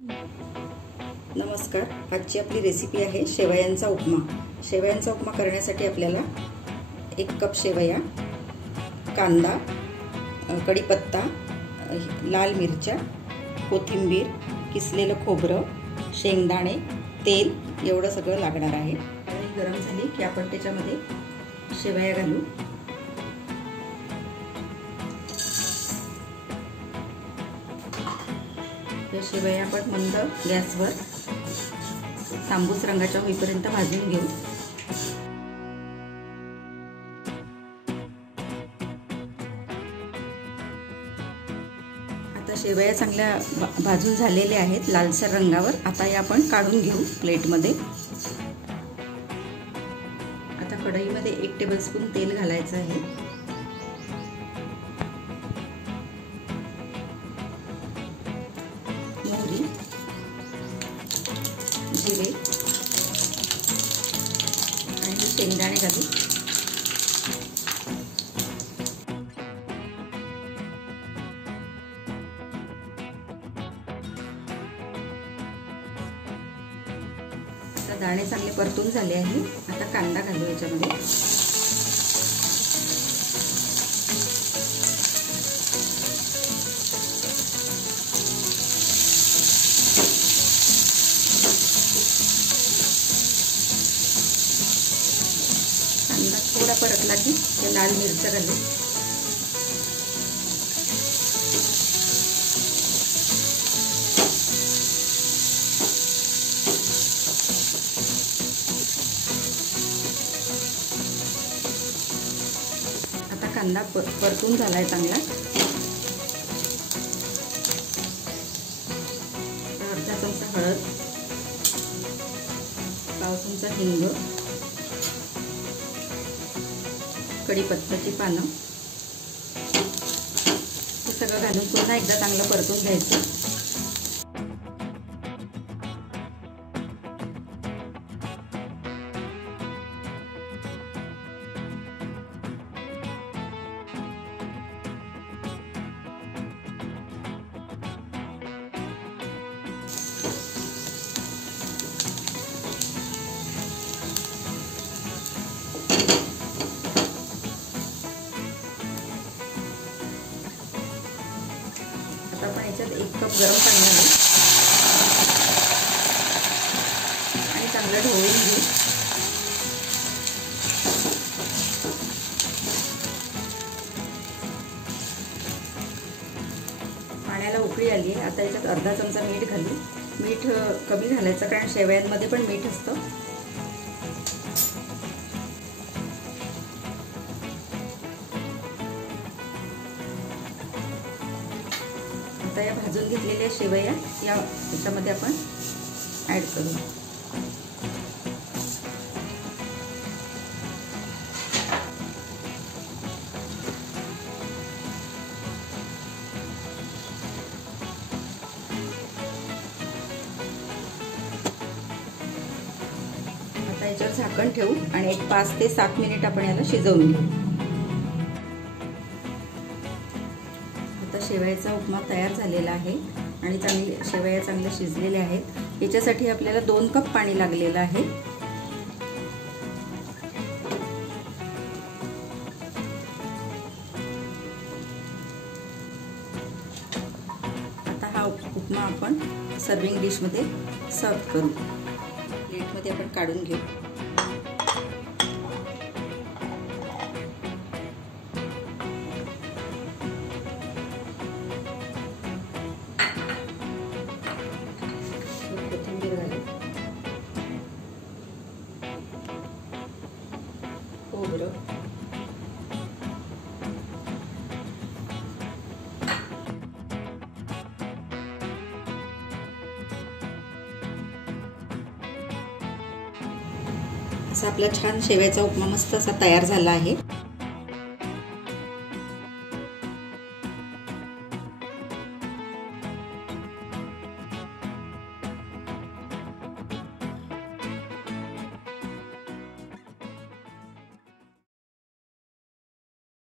नमस्कार, आजची आपली रेसिपी आहे शेवयांचा उपमा। शेवयांचा उपमा करण्यासाठी आपल्याला 1 कप शेवया, कांदा, कढीपत्ता, लाल मिरच्या, कोथिंबीर, किसलेलं खोबरं, शेंगदाणे, तेल एवढं सगळं लागणार आहे। कढई गरम झाली की आपण त्याच्यामध्ये शेवया घालू। या शेवया आपण मंद गॅसवर तांबूस रंगाच्या होईपर्यंत भाजून घेऊ। आता शेवया चांगल्या भाजून झालेल्या आहेत लालसर रंगावर। आता या आपण काढून घेऊ प्लेटमध्ये। आता कढईमध्ये 1 टेबलस्पून तेल घालायचं आहे। मोहरी, जिरे आणि शेंगदाणे घालू। आता दाणे चांगले परतून झाले आहे। आता कांदा घालू याच्यामध्ये। कांदा थोडा परतला की लाल मिरच्या घालू। आता कांदा परतून झालाय चांगला। अर्धा चमचा हळद, पाव चमचा हिंग, कढीपत्त्याची पानं हे सगळं घालून पुन्हा एकदा चांगलं परतून घ्यायचं। आपण याच्यात 1 कप गरम पाणी घालू आणि चांगलं ढवळून घेऊ। पाण्याला उकळी आली आहे। आता याच्यात अर्धा चमचा मीठ घालू। मीठ कमी घालायचं कारण शेवयांमध्ये पण मीठ असतं। आता या भाजून घेतलेल्या शेवया याच्यामध्ये आपण ऍड करू। आता याच्यावर झाकण ठेवू आणि 5 ते 7 मिनिट आपण याला शिजवून घेऊ। शेवयाचा उपमा तयार झालेला आहे आणि शेवया चांगल्या शिजलेल्या आहेत। याच्यासाठी आपल्याला 2 कप पाणी लागलेलं आहे। आता हा उपमा आपण सर्विंग डिश मध्ये सर्व करू। प्लेटमध्ये आपण काढून घेऊ। खोबरं, असा आपला छान शेवयाचा उपमा मस्त असा तयार झाला आहे।